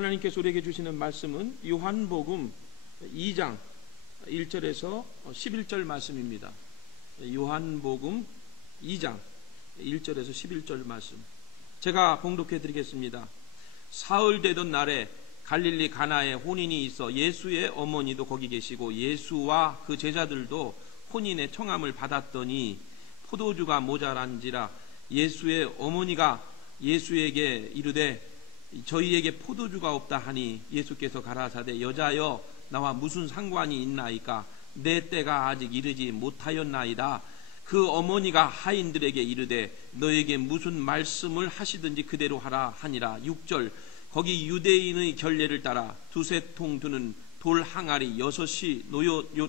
하나님께서 우리에게 주시는 말씀은 요한복음 2장 1절에서 11절 말씀입니다. 요한복음 2장 1절에서 11절 말씀 제가 봉독해 드리겠습니다. 사흘 되던 날에 갈릴리 가나에 혼인이 있어 예수의 어머니도 거기 계시고 예수와 그 제자들도 혼인의 청함을 받았더니 포도주가 모자란지라 예수의 어머니가 예수에게 이르되 저희에게 포도주가 없다 하니 예수께서 가라사대 여자여 나와 무슨 상관이 있나이까 내 때가 아직 이르지 못하였나이다. 그 어머니가 하인들에게 이르되 너에게 무슨 말씀을 하시든지 그대로 하라 하니라. 6절 거기 유대인의 결례를 따라 두세 통 드는 돌 항아리 6이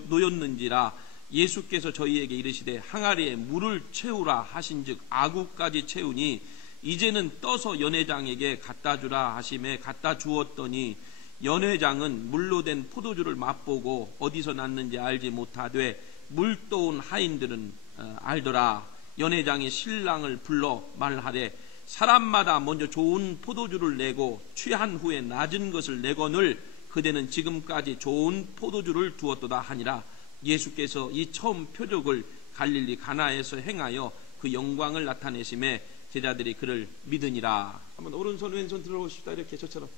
놓였는지라 예수께서 저희에게 이르시되 항아리에 물을 채우라 하신즉 아구까지 채우니 이제는 떠서 연회장에게 갖다 주라 하심에 갖다 주었더니 연회장은 물로 된 포도주를 맛보고 어디서 났는지 알지 못하되 물 떠온 하인들은 알더라. 연회장이 신랑을 불러 말하되 사람마다 먼저 좋은 포도주를 내고 취한 후에 낮은 것을 내거늘 그대는 지금까지 좋은 포도주를 두었도다 하니라. 예수께서 이 처음 표적을 갈릴리 가나에서 행하여 그 영광을 나타내심에 제자들이 그를 믿으니라. 한번 오른손 왼손 들어보십시다. 이렇게 저처럼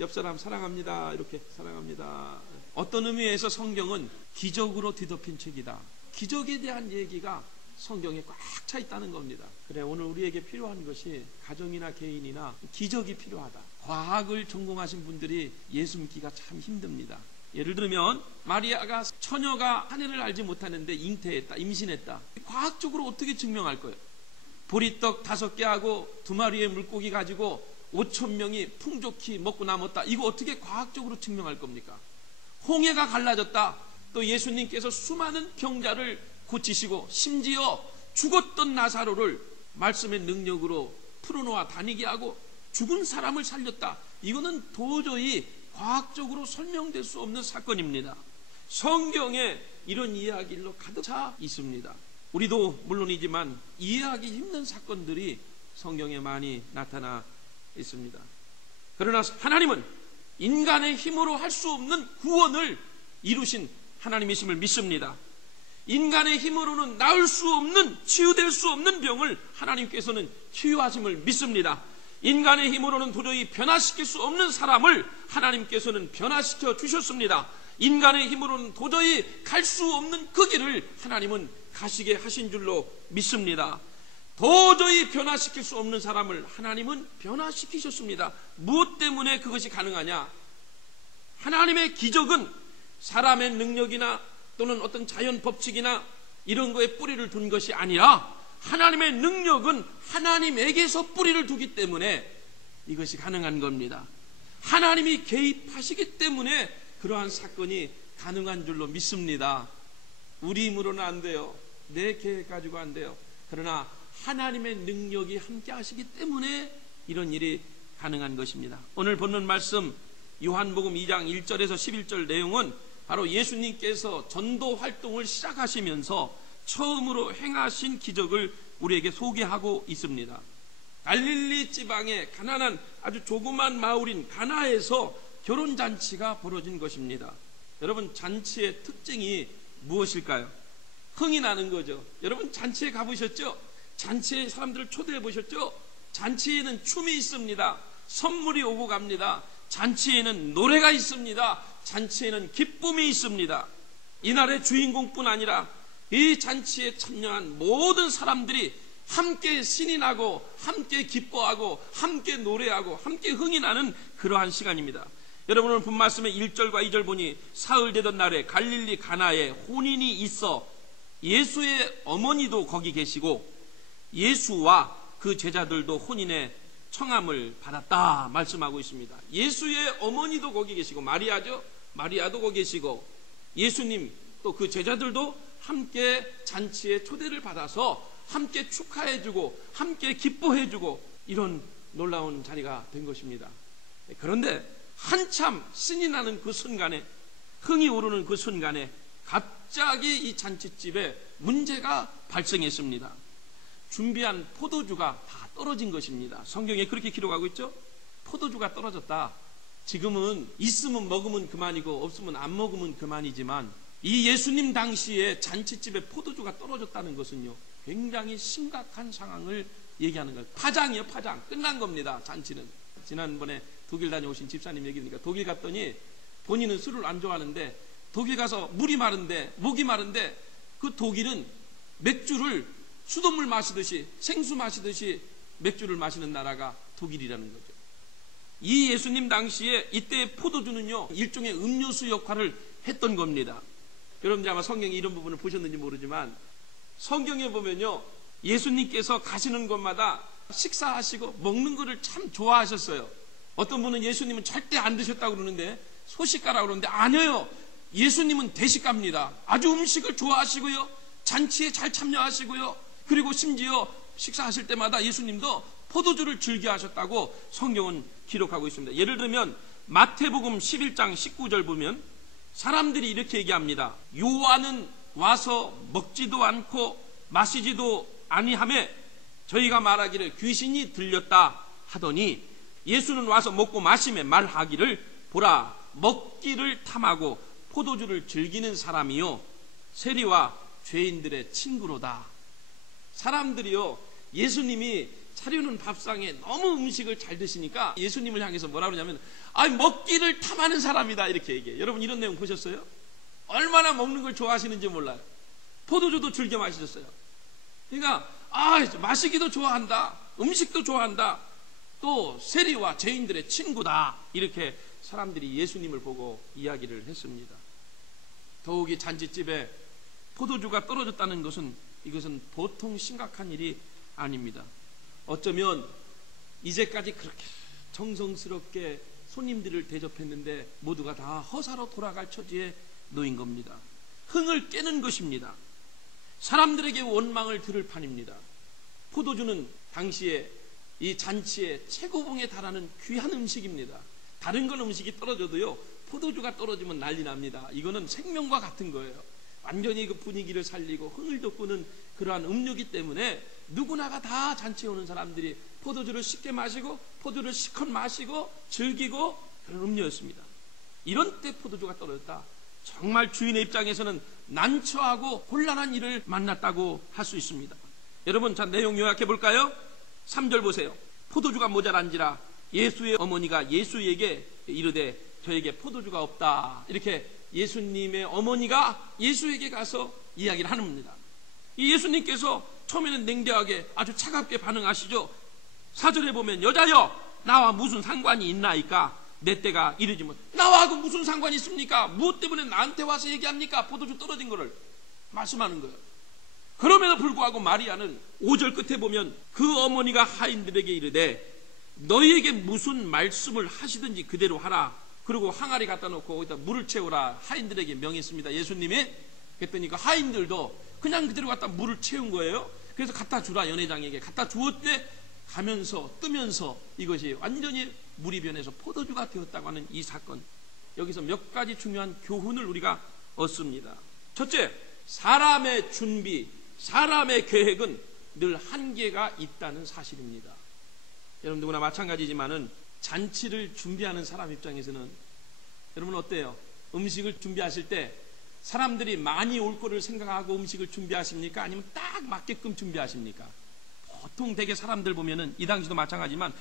옆 사람 사랑합니다. 이렇게 사랑합니다. 어떤 의미에서 성경은 기적으로 뒤덮인 책이다. 기적에 대한 얘기가 성경에 꽉 차 있다는 겁니다. 그래, 오늘 우리에게 필요한 것이 가정이나 개인이나 기적이 필요하다. 과학을 전공하신 분들이 예수 믿기가 참 힘듭니다. 예를 들면 마리아가 처녀가 하늘을 알지 못하는데 잉태했다, 임신했다. 과학적으로 어떻게 증명할 거예요? 보리떡 5개 하고 2마리의 물고기 가지고 5,000명이 풍족히 먹고 남았다. 이거 어떻게 과학적으로 증명할 겁니까? 홍해가 갈라졌다. 또 예수님께서 수많은 병자를 고치시고 심지어 죽었던 나사로를 말씀의 능력으로 풀어놓아 다니게 하고 죽은 사람을 살렸다. 이거는 도저히 과학적으로 설명될 수 없는 사건입니다. 성경에 이런 이야기로 가득 차 있습니다. 우리도 물론이지만 이해하기 힘든 사건들이 성경에 많이 나타나 있습니다. 그러나 하나님은 인간의 힘으로 할 수 없는 구원을 이루신 하나님이심을 믿습니다. 인간의 힘으로는 나을 수 없는, 치유될 수 없는 병을 하나님께서는 치유하심을 믿습니다. 인간의 힘으로는 도저히 변화시킬 수 없는 사람을 하나님께서는 변화시켜 주셨습니다. 인간의 힘으로는 도저히 갈 수 없는 그 길을 하나님은 가시게 하신 줄로 믿습니다. 도저히 변화시킬 수 없는 사람을 하나님은 변화시키셨습니다. 무엇 때문에 그것이 가능하냐? 하나님의 기적은 사람의 능력이나 또는 어떤 자연 법칙이나 이런 거에 뿌리를 둔 것이 아니라 하나님의 능력은 하나님에게서 뿌리를 두기 때문에 이것이 가능한 겁니다. 하나님이 개입하시기 때문에 그러한 사건이 가능한 줄로 믿습니다. 우리 힘으로는 안 돼요. 내 계획 가지고 안 돼요. 그러나 하나님의 능력이 함께 하시기 때문에 이런 일이 가능한 것입니다. 오늘 본문 말씀 요한복음 2장 1절에서 11절 내용은 바로 예수님께서 전도 활동을 시작하시면서 처음으로 행하신 기적을 우리에게 소개하고 있습니다. 갈릴리 지방의 가난한 아주 조그만 마을인 가나에서 결혼잔치가 벌어진 것입니다. 여러분, 잔치의 특징이 무엇일까요? 흥이 나는 거죠. 여러분, 잔치에 가보셨죠? 잔치에 사람들을 초대해 보셨죠? 잔치에는 춤이 있습니다. 선물이 오고 갑니다. 잔치에는 노래가 있습니다. 잔치에는 기쁨이 있습니다. 이날의 주인공뿐 아니라 이 잔치에 참여한 모든 사람들이 함께 신이 나고 함께 기뻐하고 함께 노래하고 함께 흥이 나는 그러한 시간입니다. 여러분, 오늘 본 말씀의 1절과 2절 보니 사흘 되던 날에 갈릴리 가나에 혼인이 있어 예수의 어머니도 거기 계시고 예수와 그 제자들도 혼인의 청함을 받았다 말씀하고 있습니다. 예수의 어머니도 거기 계시고 마리아죠. 마리아도 거기 계시고 예수님 또 그 제자들도 함께 잔치에 초대를 받아서 함께 축하해주고 함께 기뻐해주고 이런 놀라운 자리가 된 것입니다. 그런데 한참 신이 나는 그 순간에, 흥이 오르는 그 순간에 갑자기 이 잔치집에 문제가 발생했습니다. 준비한 포도주가 다 떨어진 것입니다. 성경에 그렇게 기록하고 있죠. 포도주가 떨어졌다. 지금은 있으면 먹으면 그만이고 없으면 안 먹으면 그만이지만 이 예수님 당시에 잔치집에 포도주가 떨어졌다는 것은요, 굉장히 심각한 상황을 얘기하는 거예요. 파장이요, 파장. 끝난 겁니다, 잔치는. 지난번에 독일 다녀오신 집사님 얘기니까 독일 갔더니 본인은 술을 안 좋아하는데 독일 가서 물이 마른데, 목이 마른데 그 독일은 맥주를 수돗물 마시듯이, 생수 마시듯이 맥주를 마시는 나라가 독일이라는 거죠. 이 예수님 당시에 이때 포도주는요, 일종의 음료수 역할을 했던 겁니다. 여러분들 아마 성경에 이런 부분을 보셨는지 모르지만 성경에 보면요, 예수님께서 가시는 곳마다 식사하시고 먹는 거를 참 좋아하셨어요. 어떤 분은 예수님은 절대 안 드셨다고 그러는데, 소식가라고 그러는데 아니에요. 예수님은 대식가입니다. 아주 음식을 좋아하시고요, 잔치에 잘 참여하시고요, 그리고 심지어 식사하실 때마다 예수님도 포도주를 즐겨 하셨다고 성경은 기록하고 있습니다. 예를 들면 마태복음 11장 19절 보면 사람들이 이렇게 얘기합니다. 요한은 와서 먹지도 않고 마시지도 아니하며 저희가 말하기를 귀신이 들렸다 하더니 예수는 와서 먹고 마시며 말하기를 보라, 먹기를 탐하고 포도주를 즐기는 사람이요 세리와 죄인들의 친구로다. 사람들이요, 예수님이 차려놓은 밥상에 너무 음식을 잘 드시니까 예수님을 향해서 뭐라 그러냐면, 먹기를 탐하는 사람이다, 이렇게 얘기해요. 여러분 이런 내용 보셨어요? 얼마나 먹는 걸 좋아하시는지 몰라요. 포도주도 즐겨 마시셨어요. 그러니까 마시기도 좋아한다, 음식도 좋아한다, 또 세리와 죄인들의 친구다, 이렇게 사람들이 예수님을 보고 이야기를 했습니다. 더욱이 잔치집에 포도주가 떨어졌다는 것은, 이것은 보통 심각한 일이 아닙니다. 어쩌면 이제까지 그렇게 정성스럽게 손님들을 대접했는데 모두가 다 허사로 돌아갈 처지에 놓인 겁니다. 흥을 깨는 것입니다. 사람들에게 원망을 들을 판입니다. 포도주는 당시에 이 잔치의 최고봉에 달하는 귀한 음식입니다. 다른 건 음식이 떨어져도요, 포도주가 떨어지면 난리 납니다. 이거는 생명과 같은 거예요. 완전히 그 분위기를 살리고 흥을 돋구는 그러한 음료이기 때문에 누구나가 다 잔치에 오는 사람들이 포도주를 쉽게 마시고 포도주를 실컷 마시고 즐기고 그런 음료였습니다. 이런 때 포도주가 떨어졌다, 정말 주인의 입장에서는 난처하고 곤란한 일을 만났다고 할 수 있습니다. 여러분, 자, 내용 요약해 볼까요? 3절 보세요. 포도주가 모자란지라 예수의 어머니가 예수에게 이르되 저에게 포도주가 없다. 이렇게 예수님의 어머니가 예수에게 가서 이야기를 하는 겁니다. 이 예수님께서 처음에는 냉정하게 아주 차갑게 반응하시죠. 4절에 보면 여자여 나와 무슨 상관이 있나이까 내 때가 이르지면, 나와하고 무슨 상관이 있습니까? 무엇 때문에 나한테 와서 얘기합니까? 포도주 떨어진 거를 말씀하는 거예요. 그럼에도 불구하고 마리아는 5절 끝에 보면 그 어머니가 하인들에게 이르되 너희에게 무슨 말씀을 하시든지 그대로 하라. 그리고 항아리 갖다 놓고 거기다 물을 채우라 하인들에게 명했습니다. 예수님이. 그랬더니 그 하인들도 그냥 그대로 갖다 물을 채운 거예요. 그래서 갖다 주라, 연회장에게 갖다 주었대. 가면서 뜨면서 이것이 완전히 물이 변해서 포도주가 되었다고 하는 이 사건, 여기서 몇 가지 중요한 교훈을 우리가 얻습니다. 첫째, 사람의 준비, 사람의 계획은 늘 한계가 있다는 사실입니다. 여러분 누구나 마찬가지지만은 잔치를 준비하는 사람 입장에서는 여러분 어때요? 음식을 준비하실 때 사람들이 많이 올 거를 생각하고 음식을 준비하십니까? 아니면 딱 맞게끔 준비하십니까? 보통 되게 사람들 보면은 이 당시도 마찬가지지만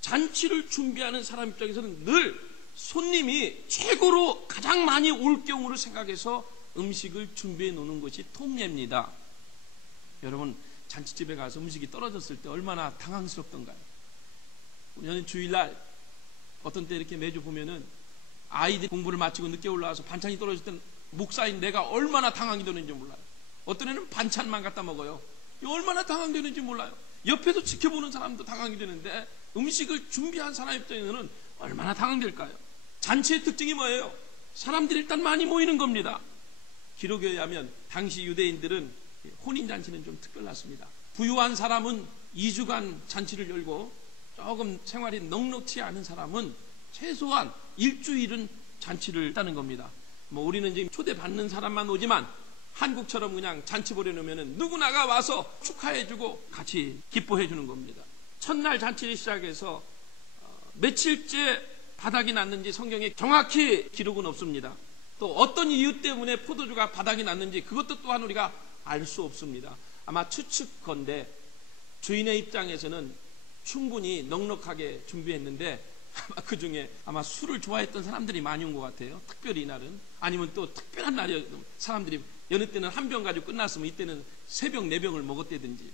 잔치를 준비하는 사람 입장에서는 늘 손님이 최고로 가장 많이 올 경우를 생각해서 음식을 준비해 놓는 것이 통례입니다. 여러분 잔치집에 가서 음식이 떨어졌을 때 얼마나 당황스럽던가요? 저는 주일날 어떤 때 이렇게 매주 보면은 아이들이 공부를 마치고 늦게 올라와서 반찬이 떨어질 때는 목사인 내가 얼마나 당황이 되는지 몰라요. 어떤 애는 반찬만 갖다 먹어요. 얼마나 당황되는지 몰라요. 옆에서 지켜보는 사람도 당황이 되는데 음식을 준비한 사람 입장에서는 얼마나 당황될까요? 잔치의 특징이 뭐예요? 사람들이 일단 많이 모이는 겁니다. 기록에 의하면 당시 유대인들은 혼인잔치는 좀 특별했습니다. 부유한 사람은 2주간 잔치를 열고 조금 생활이 넉넉치 않은 사람은 최소한 일주일은 잔치를 했다는 겁니다. 우리는 지금 초대받는 사람만 오지만 한국처럼 그냥 잔치 벌여놓으면 누구나가 와서 축하해주고 같이 기뻐해주는 겁니다. 첫날 잔치를 시작해서 며칠째 바닥이 났는지 성경에 정확히 기록은 없습니다. 또 어떤 이유 때문에 포도주가 바닥이 났는지 그것도 또한 우리가 알 수 없습니다. 아마 추측컨대 주인의 입장에서는 충분히 넉넉하게 준비했는데 아마 그 중에 아마 술을 좋아했던 사람들이 많이 온 것 같아요. 특별히 이날은. 아니면 또 특별한 날이 사람들이 여느 때는 한 병 가지고 끝났으면 이때는 3병 4병을 먹었다든지.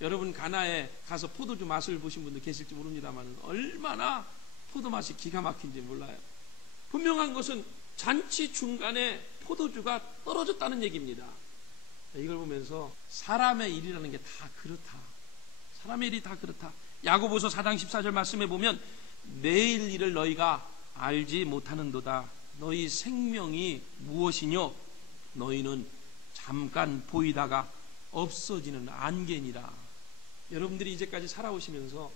여러분 가나에 가서 포도주 맛을 보신 분들 계실지 모릅니다만 얼마나 포도 맛이 기가 막힌지 몰라요. 분명한 것은 잔치 중간에 포도주가 떨어졌다는 얘기입니다. 이걸 보면서 사람의 일이라는 게 다 그렇다. 사람의 일이 다 그렇다. 야고보서 4장 14절 말씀에 보면 내일 일을 너희가 알지 못하는도다. 너희 생명이 무엇이뇨? 너희는 잠깐 보이다가 없어지는 안개니라. 여러분들이 이제까지 살아오시면서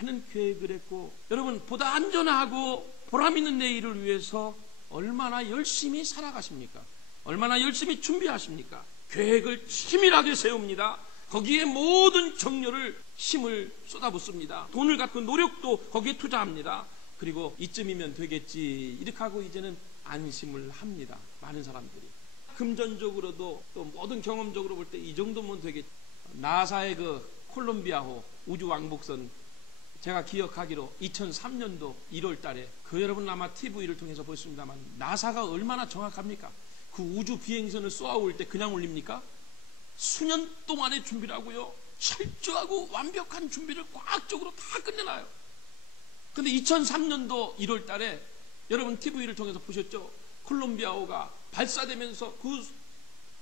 많은 계획을 했고 여러분 보다 안전하고 보람있는 내일을 위해서 얼마나 열심히 살아가십니까? 얼마나 열심히 준비하십니까? 계획을 치밀하게 세웁니다. 거기에 모든 정열을 힘을 쏟아붓습니다. 돈을 갖고 노력도 거기에 투자합니다. 그리고 이쯤이면 되겠지 이렇게 하고 이제는 안심을 합니다. 많은 사람들이 금전적으로도 또 모든 경험적으로 볼 때 이 정도면 되겠지. 나사의 그 콜롬비아호 우주왕복선 제가 기억하기로 2003년도 1월 달에 그 여러분 아마 TV를 통해서 보셨습니다만 나사가 얼마나 정확합니까? 그 우주 비행선을 쏘아올 때 그냥 올립니까? 수년 동안의 준비를 하고요. 철저하고 완벽한 준비를 과학적으로 다 끝내놔요. 근데 2003년도 1월 달에 여러분 TV를 통해서 보셨죠? 콜롬비아호가 발사되면서 그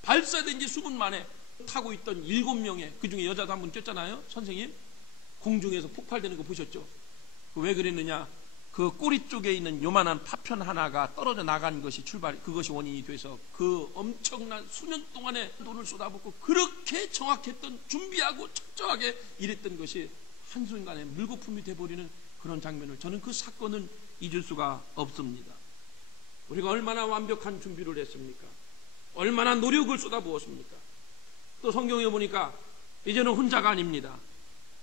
발사된 지 수분 만에 타고 있던 7명의 그 중에 여자도 한 분 꼈잖아요. 선생님 공중에서 폭발되는 거 보셨죠? 왜 그랬느냐? 그 꼬리 쪽에 있는 요만한 파편 하나가 떨어져 나간 것이 그것이 원인이 돼서 그 엄청난 수년 동안의 돈을 쏟아붓고 그렇게 정확했던 준비하고 철저하게 일했던 것이 한순간에 물거품이 돼버리는 그런 장면을 저는 그 사건은 잊을 수가 없습니다. 우리가 얼마나 완벽한 준비를 했습니까? 얼마나 노력을 쏟아부었습니까? 또 성경에 보니까 이제는 혼자가 아닙니다.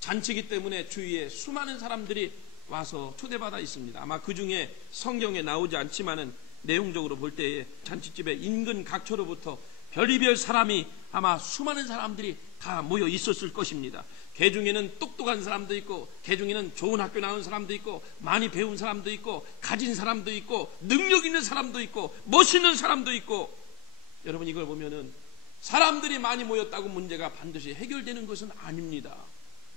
잔치기 때문에 주위에 수많은 사람들이 와서 초대받아 있습니다. 아마 그 중에 성경에 나오지 않지만은 내용적으로 볼 때에 잔치집에 인근 각처로부터 별의별 사람이 아마 수많은 사람들이 다 모여 있었을 것입니다. 개 중에는 똑똑한 사람도 있고 개 중에는 좋은 학교 나온 사람도 있고 많이 배운 사람도 있고 가진 사람도 있고 능력 있는 사람도 있고 멋있는 사람도 있고 여러분 이걸 보면은 사람들이 많이 모였다고 문제가 반드시 해결되는 것은 아닙니다.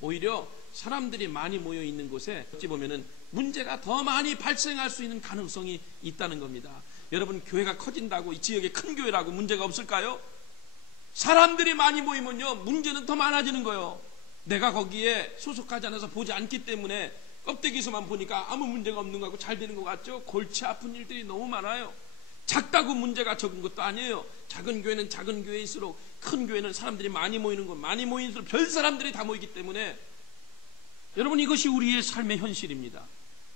오히려 사람들이 많이 모여 있는 곳에 어찌 보면은 문제가 더 많이 발생할 수 있는 가능성이 있다는 겁니다. 여러분 교회가 커진다고 이 지역에 큰 교회라고 문제가 없을까요? 사람들이 많이 모이면요 문제는 더 많아지는 거예요. 내가 거기에 소속하지 않아서 보지 않기 때문에 껍데기에서만 보니까 아무 문제가 없는 것 같고 잘 되는 것 같죠? 골치 아픈 일들이 너무 많아요. 작다고 문제가 적은 것도 아니에요. 작은 교회는 작은 교회일수록 큰 교회는 사람들이 많이 모이는 것, 많이 모일수록 별 사람들이 다 모이기 때문에 여러분 이것이 우리의 삶의 현실입니다.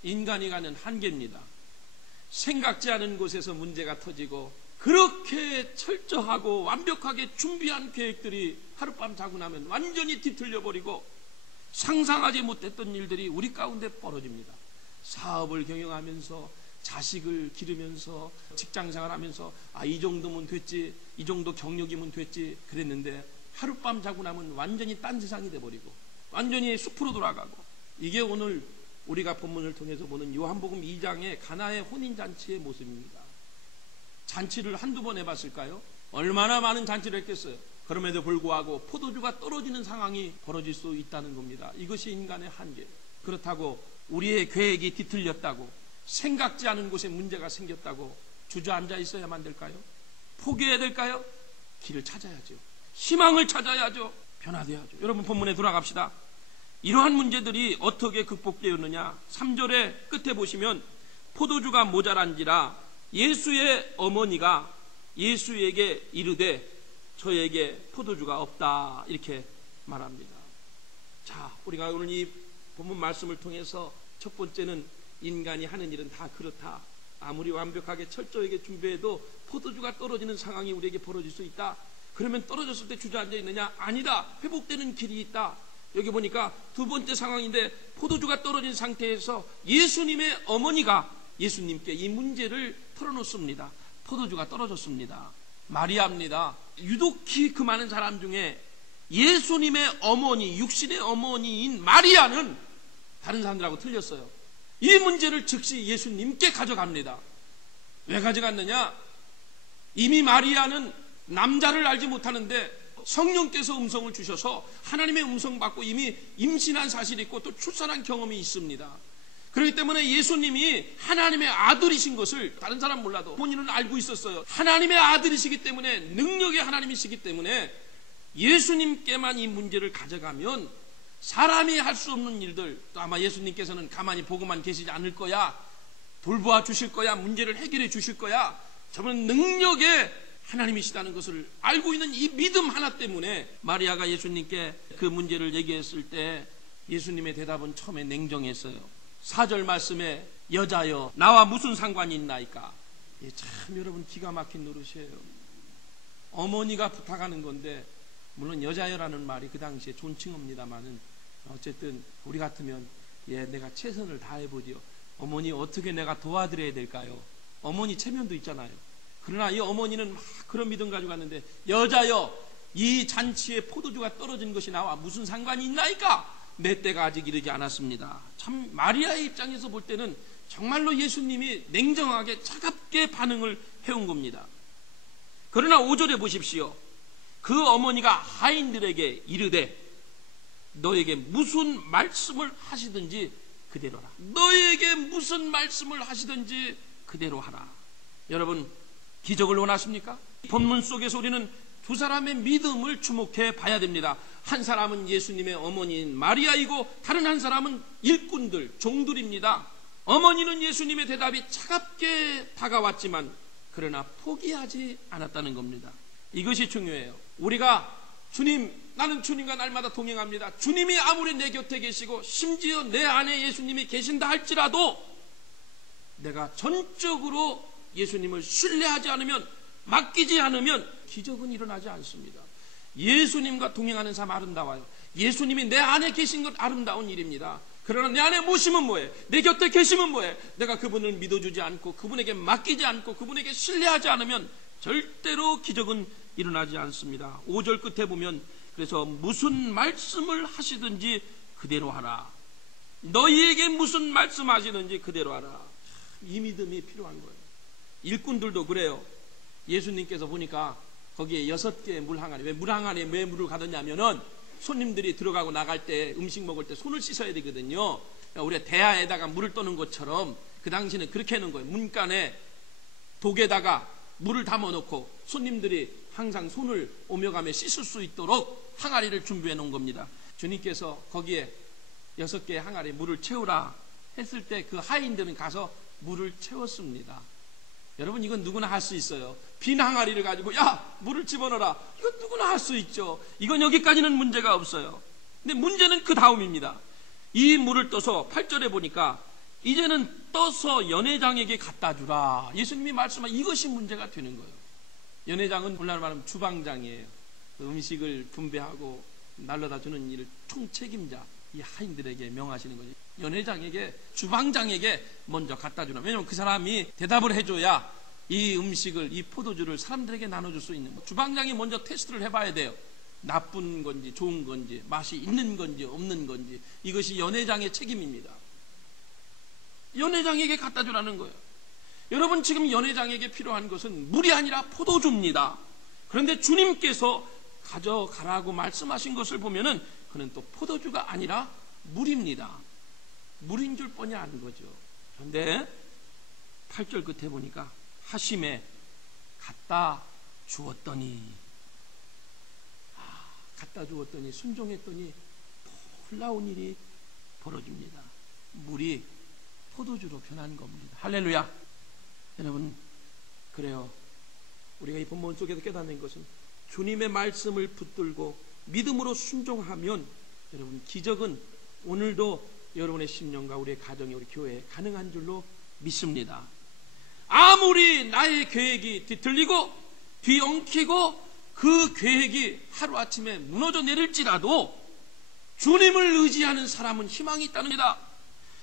인간이 가는 한계입니다. 생각지 않은 곳에서 문제가 터지고 그렇게 철저하고 완벽하게 준비한 계획들이 하룻밤 자고 나면 완전히 뒤틀려버리고 상상하지 못했던 일들이 우리 가운데 벌어집니다. 사업을 경영하면서 자식을 기르면서 직장생활하면서 이 정도면 됐지, 이 정도 경력이면 됐지 그랬는데 하룻밤 자고 나면 완전히 딴 세상이 돼버리고 완전히 숲으로 돌아가고 이게 오늘 우리가 본문을 통해서 보는 요한복음 2장의 가나의 혼인잔치의 모습입니다. 잔치를 한두 번 해봤을까요? 얼마나 많은 잔치를 했겠어요. 그럼에도 불구하고 포도주가 떨어지는 상황이 벌어질 수 있다는 겁니다. 이것이 인간의 한계. 그렇다고 우리의 계획이 뒤틀렸다고 생각지 않은 곳에 문제가 생겼다고 주저앉아 있어야만 될까요? 포기해야 될까요? 길을 찾아야죠. 희망을 찾아야죠. 변화돼야죠. 여러분 본문에 돌아갑시다. 이러한 문제들이 어떻게 극복되었느냐? 3절의 끝에 보시면 포도주가 모자란지라 예수의 어머니가 예수에게 이르되 저에게 포도주가 없다 이렇게 말합니다. 자, 우리가 오늘 이 본문 말씀을 통해서 첫 번째는 인간이 하는 일은 다 그렇다. 아무리 완벽하게 철저하게 준비해도 포도주가 떨어지는 상황이 우리에게 벌어질 수 있다. 그러면 떨어졌을 때 주저앉아 있느냐? 아니다. 회복되는 길이 있다. 여기 보니까 두 번째 상황인데 포도주가 떨어진 상태에서 예수님의 어머니가 예수님께 이 문제를 털어놓습니다. 포도주가 떨어졌습니다. 마리아입니다. 유독히 그 많은 사람 중에 예수님의 어머니, 육신의 어머니인 마리아는 다른 사람들하고 틀렸어요. 이 문제를 즉시 예수님께 가져갑니다. 왜 가져갔느냐? 이미 마리아는 남자를 알지 못하는데 성령께서 음성을 주셔서 하나님의 음성 받고 이미 임신한 사실이 있고 또 출산한 경험이 있습니다. 그렇기 때문에 예수님이 하나님의 아들이신 것을 다른 사람 몰라도 본인은 알고 있었어요. 하나님의 아들이시기 때문에, 능력의 하나님이시기 때문에 예수님께만 이 문제를 가져가면 사람이 할 수 없는 일들, 또 아마 예수님께서는 가만히 보고만 계시지 않을 거야, 돌보아 주실 거야, 문제를 해결해 주실 거야, 저분은 능력의 하나님이시다는 것을 알고 있는 이 믿음 하나 때문에 마리아가 예수님께 그 문제를 얘기했을 때 예수님의 대답은 처음에 냉정했어요. 4절 말씀에 여자여 나와 무슨 상관이 있나이까. 참 여러분 기가 막힌 노릇이에요. 어머니가 부탁하는 건데, 물론 여자여라는 말이 그 당시에 존칭어입니다만은 어쨌든 우리 같으면 내가 최선을 다해보지요. 어머니 어떻게 내가 도와드려야 될까요? 어머니 체면도 있잖아요. 그러나 이 어머니는 막 그런 믿음 가지고 갔는데, 여자여 이 잔치에 포도주가 떨어진 것이 나와 무슨 상관이 있나이까? 내 때가 아직 이르지 않았습니다. 참 마리아의 입장에서 볼 때는 정말로 예수님이 냉정하게 차갑게 반응을 해온 겁니다. 그러나 5절에 보십시오. 그 어머니가 하인들에게 이르되 너에게 무슨 말씀을 하시든지 그대로 하라. 너에게 무슨 말씀을 하시든지 그대로 하라. 여러분, 기적을 원하십니까? 본문 속에서 우리는 두 사람의 믿음을 주목해 봐야 됩니다. 한 사람은 예수님의 어머니인 마리아이고 다른 한 사람은 일꾼들, 종들입니다. 어머니는 예수님의 대답이 차갑게 다가왔지만 그러나 포기하지 않았다는 겁니다. 이것이 중요해요. 우리가 나는 주님과 날마다 동행합니다. 주님이 아무리 내 곁에 계시고 심지어 내 안에 예수님이 계신다 할지라도 내가 전적으로 예수님을 신뢰하지 않으면, 맡기지 않으면 기적은 일어나지 않습니다. 예수님과 동행하는 삶 아름다워요. 예수님이 내 안에 계신 것 아름다운 일입니다. 그러나 내 안에 모시면 뭐해? 내 곁에 계시면 뭐해? 내가 그분을 믿어주지 않고 그분에게 맡기지 않고 그분에게 신뢰하지 않으면 절대로 기적은 일어나지 않습니다. 5절 끝에 보면 그래서 무슨 말씀을 하시든지 그대로 하라. 너희에게 무슨 말씀하시든지 그대로 하라. 이 믿음이 필요한 거예요. 일꾼들도 그래요. 예수님께서 보니까 거기에 6개의 물항아리, 왜 물항아리에 왜 물을 가뒀냐면은 손님들이 들어가고 나갈 때 음식 먹을 때 손을 씻어야 되거든요. 우리가 대야에다가 물을 떠는 것처럼 그 당시는 그렇게 해놓은 거예요. 문간에 독에다가 물을 담아놓고 손님들이 항상 손을 오며 가며 씻을 수 있도록 항아리를 준비해 놓은 겁니다. 주님께서 거기에 6개의 항아리에 물을 채우라 했을 때 그 하인들은 가서 물을 채웠습니다. 여러분, 이건 누구나 할 수 있어요. 빈 항아리를 가지고 물을 집어넣어라, 이건 누구나 할 수 있죠. 이건 여기까지는 문제가 없어요. 근데 문제는 그 다음입니다. 이 물을 떠서 8절에 보니까 이제는 떠서 연회장에게 갖다 주라. 예수님이 말씀한 이것이 문제가 되는 거예요. 연회장은 오늘날 말하면 주방장이에요. 음식을 분배하고 날라다 주는 일을 총책임자, 이 하인들에게 명하시는 거죠. 연회장에게, 주방장에게 먼저 갖다 주라. 왜냐하면 그 사람이 대답을 해줘야 이 음식을, 이 포도주를 사람들에게 나눠줄 수 있는 거예요. 주방장이 먼저 테스트를 해봐야 돼요. 나쁜 건지 좋은 건지, 맛이 있는 건지 없는 건지. 이것이 연회장의 책임입니다. 연회장에게 갖다 주라는 거예요. 여러분, 지금 연회장에게 필요한 것은 물이 아니라 포도주입니다. 그런데 주님께서 가져가라고 말씀하신 것을 보면은 그는 또 포도주가 아니라 물입니다. 물인 줄 뻔히 아는 거죠. 그런데 8절 끝에 보니까 하심에 갖다 주었더니, 갖다 주었더니, 순종했더니 놀라운 일이 벌어집니다. 물이 포도주로 변한 겁니다. 할렐루야. 여러분, 그래요. 우리가 이 본문 속에서 깨닫는 것은 주님의 말씀을 붙들고 믿음으로 순종하면 여러분, 기적은 오늘도 여러분의 심령과 우리의 가정에, 우리 교회에 가능한 줄로 믿습니다. 아무리 나의 계획이 뒤틀리고 뒤엉키고 그 계획이 하루아침에 무너져 내릴지라도 주님을 의지하는 사람은 희망이 있다는 겁니다.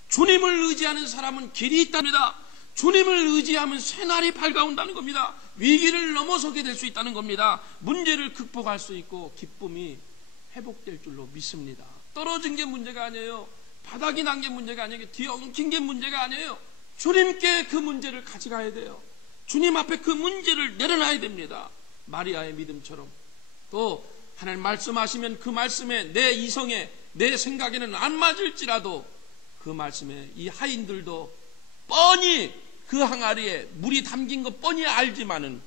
주님을 의지하는 사람은 길이 있답니다. 주님을 의지하면 새날이 밝아온다는 겁니다. 위기를 넘어서게 될 수 있다는 겁니다. 문제를 극복할 수 있고 기쁨이 회복될 줄로 믿습니다. 떨어진 게 문제가 아니에요. 바닥이 난 게 문제가 아니에요. 뒤에 엉킨 게 문제가 아니에요. 주님께 그 문제를 가져가야 돼요. 주님 앞에 그 문제를 내려놔야 됩니다. 마리아의 믿음처럼. 또 하나님 말씀하시면 그 말씀에 내 이성에 내 생각에는 안 맞을지라도 그 말씀에 이 하인들도 뻔히 그 항아리에 물이 담긴 거 뻔히 알지만은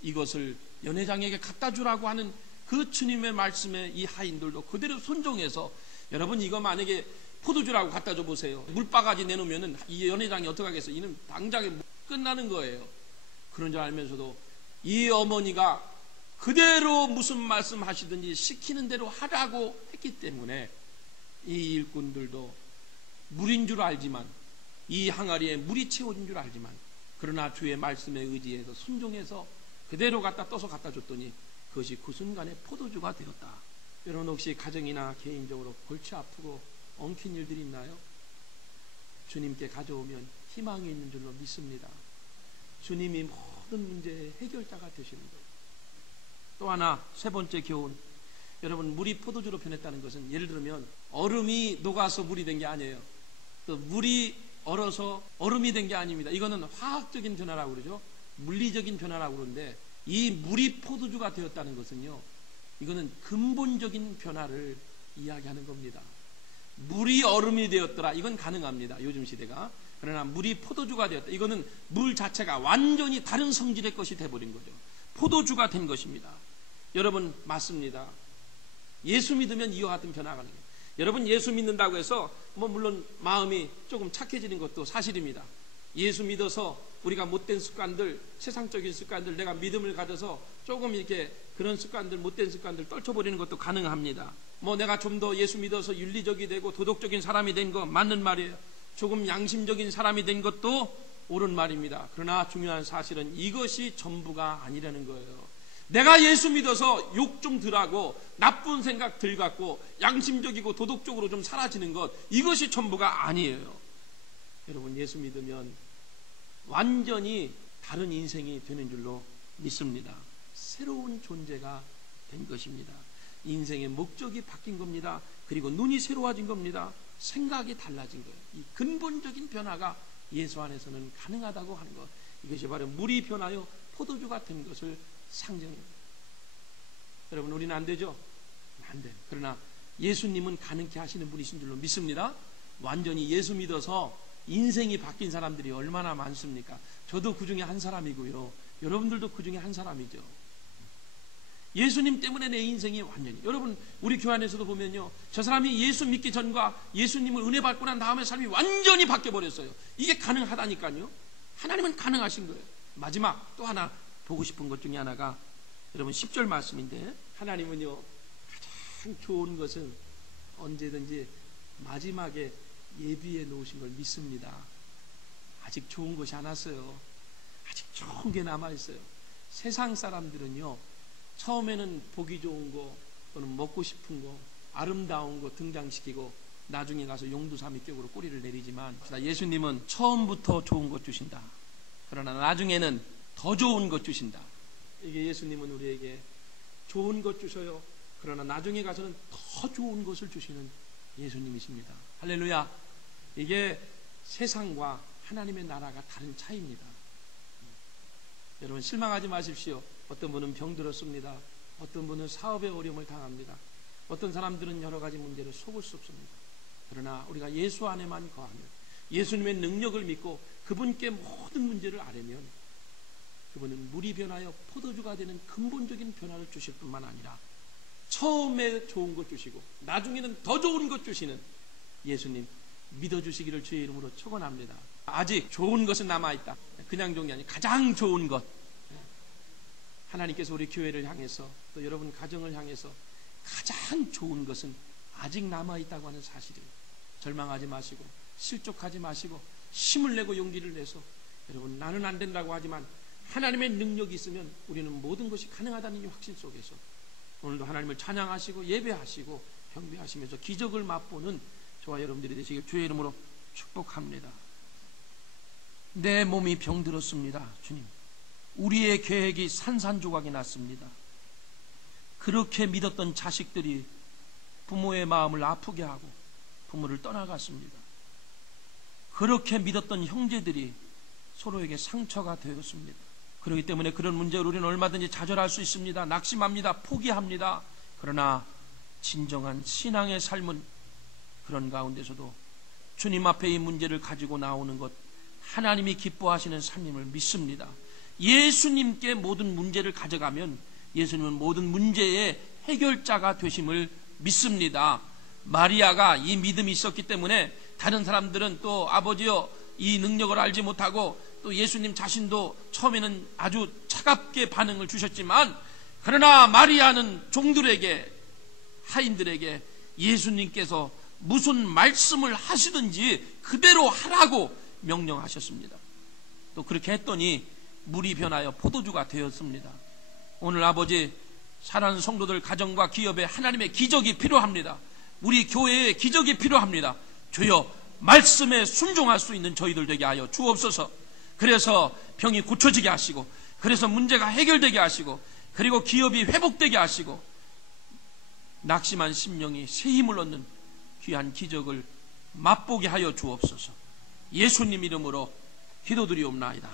이것을 연회장에게 갖다 주라고 하는 그 주님의 말씀에 이 하인들도 그대로 순종해서, 여러분 이거 만약에 포도주라고 갖다 줘 보세요. 물바가지 내놓으면은 이 연회장이 어떡하겠어요? 이는 당장에 끝나는 거예요. 그런 줄 알면서도 이 어머니가 그대로 무슨 말씀 하시든지 시키는 대로 하라고 했기 때문에 이 일꾼들도 물인 줄 알지만, 이 항아리에 물이 채워진 줄 알지만, 그러나 주의 말씀에 의지해서 순종해서 그대로 떠서 갖다 줬더니 그것이 그 순간에 포도주가 되었다. 여러분 혹시 가정이나 개인적으로 골치 아프고 엉킨 일들이 있나요? 주님께 가져오면 희망이 있는 줄로 믿습니다. 주님이 모든 문제의 해결자가 되시는 거예요. 또 하나, 세 번째 교훈. 여러분, 물이 포도주로 변했다는 것은 예를 들면 얼음이 녹아서 물이 된 게 아니에요. 또 물이 얼어서 얼음이 된 게 아닙니다. 이거는 화학적인 변화라고 그러죠. 물리적인 변화라고 그러는데, 이 물이 포도주가 되었다는 것은요, 이거는 근본적인 변화를 이야기하는 겁니다. 물이 얼음이 되었더라, 이건 가능합니다, 요즘 시대가. 그러나 물이 포도주가 되었다, 이거는 물 자체가 완전히 다른 성질의 것이 돼버린 거죠. 포도주가 된 것입니다. 여러분, 맞습니다. 예수 믿으면 이와 같은 변화가 가는 거예요. 여러분, 예수 믿는다고 해서 물론 마음이 조금 착해지는 것도 사실입니다. 예수 믿어서 우리가 못된 습관들, 세상적인 습관들, 내가 믿음을 가져서 조금 이렇게 그런 습관들, 못된 습관들 떨쳐버리는 것도 가능합니다. 내가 좀 더 예수 믿어서 윤리적이 되고 도덕적인 사람이 된 거 맞는 말이에요. 조금 양심적인 사람이 된 것도 옳은 말입니다. 그러나 중요한 사실은 이것이 전부가 아니라는 거예요. 내가 예수 믿어서 욕 좀 덜하고 나쁜 생각 덜 갖고 양심적이고 도덕적으로 좀 사라지는 것, 이것이 전부가 아니에요. 여러분, 예수 믿으면 완전히 다른 인생이 되는 줄로 믿습니다. 새로운 존재가 된 것입니다. 인생의 목적이 바뀐 겁니다. 그리고 눈이 새로워진 겁니다. 생각이 달라진 거예요. 이 근본적인 변화가 예수 안에서는 가능하다고 하는 것, 이것이 바로 물이 변하여 포도주가 된 것을 상징입니다. 여러분, 우리는 안 되죠? 안 돼요. 그러나 예수님은 가능케 하시는 분이신 줄로 믿습니다. 완전히 예수 믿어서 인생이 바뀐 사람들이 얼마나 많습니까? 저도 그 중에 한 사람이고요, 여러분들도 그 중에 한 사람이죠. 예수님 때문에 내 인생이 완전히, 여러분 우리 교회 안에서도 보면요, 저 사람이 예수 믿기 전과 예수님을 은혜 받고 난 다음에 삶이 완전히 바뀌어버렸어요. 이게 가능하다니까요. 하나님은 가능하신 거예요. 마지막 또 하나 보고 싶은 것 중에 하나가 여러분 10절 말씀인데, 하나님은요 가장 좋은 것은 언제든지 마지막에 예비해 놓으신 걸 믿습니다. 아직 좋은 것이 안 왔어요. 아직 좋은 게 남아있어요. 세상 사람들은요, 처음에는 보기 좋은 거 또는 먹고 싶은 거, 아름다운 거 등장시키고 나중에 가서 용두사미격으로 꼬리를 내리지만, 예수님은 처음부터 좋은 것 주신다. 그러나 나중에는 더 좋은 것 주신다. 이게 예수님은 우리에게 좋은 것 주셔요. 그러나 나중에 가서는 더 좋은 것을 주시는 예수님이십니다. 할렐루야. 이게 세상과 하나님의 나라가 다른 차이입니다. 여러분, 실망하지 마십시오. 어떤 분은 병들었습니다. 어떤 분은 사업에 어려움을 당합니다. 어떤 사람들은 여러 가지 문제를 속을 수 없습니다. 그러나 우리가 예수 안에만 거하면, 예수님의 능력을 믿고 그분께 모든 문제를 아뢰면, 그분은 물이 변하여 포도주가 되는 근본적인 변화를 주실 뿐만 아니라 처음에 좋은 것 주시고 나중에는 더 좋은 것 주시는 예수님 믿어주시기를 주의 이름으로 축원합니다. 아직 좋은 것은 남아있다. 그냥 좋은 게 아니라 가장 좋은 것, 하나님께서 우리 교회를 향해서 또 여러분 가정을 향해서 가장 좋은 것은 아직 남아있다고 하는 사실이에요. 절망하지 마시고 실족하지 마시고 힘을 내고 용기를 내서, 여러분 나는 안 된다고 하지만 하나님의 능력이 있으면 우리는 모든 것이 가능하다는 이 확신 속에서 오늘도 하나님을 찬양하시고 예배하시고 경배하시면서 기적을 맛보는 저와 여러분들이 되시길 주의 이름으로 축복합니다. 내 몸이 병들었습니다. 주님, 우리의 계획이 산산조각이 났습니다. 그렇게 믿었던 자식들이 부모의 마음을 아프게 하고 부모를 떠나갔습니다. 그렇게 믿었던 형제들이 서로에게 상처가 되었습니다. 그렇기 때문에 그런 문제를 우리는 얼마든지 좌절할 수 있습니다. 낙심합니다. 포기합니다. 그러나 진정한 신앙의 삶은 그런 가운데서도 주님 앞에 이 문제를 가지고 나오는 것, 하나님이 기뻐하시는 삶임을 믿습니다. 예수님께 모든 문제를 가져가면 예수님은 모든 문제의 해결자가 되심을 믿습니다. 마리아가 이 믿음이 있었기 때문에 다른 사람들은 또 아버지여 이 능력을 알지 못하고 또 예수님 자신도 처음에는 아주 차갑게 반응을 주셨지만, 그러나 마리아는 종들에게, 하인들에게 예수님께서 무슨 말씀을 하시든지 그대로 하라고 명령하셨습니다. 또 그렇게 했더니 물이 변하여 포도주가 되었습니다. 오늘 아버지, 사랑하는 성도들 가정과 기업에 하나님의 기적이 필요합니다. 우리 교회에 기적이 필요합니다. 주여, 말씀에 순종할 수 있는 저희들 되게 하여 주옵소서. 그래서 병이 고쳐지게 하시고, 그래서 문제가 해결되게 하시고, 그리고 기업이 회복되게 하시고, 낙심한 심령이 새 힘을 얻는 귀한 기적을 맛보게 하여 주옵소서. 예수님 이름으로 기도드리옵나이다.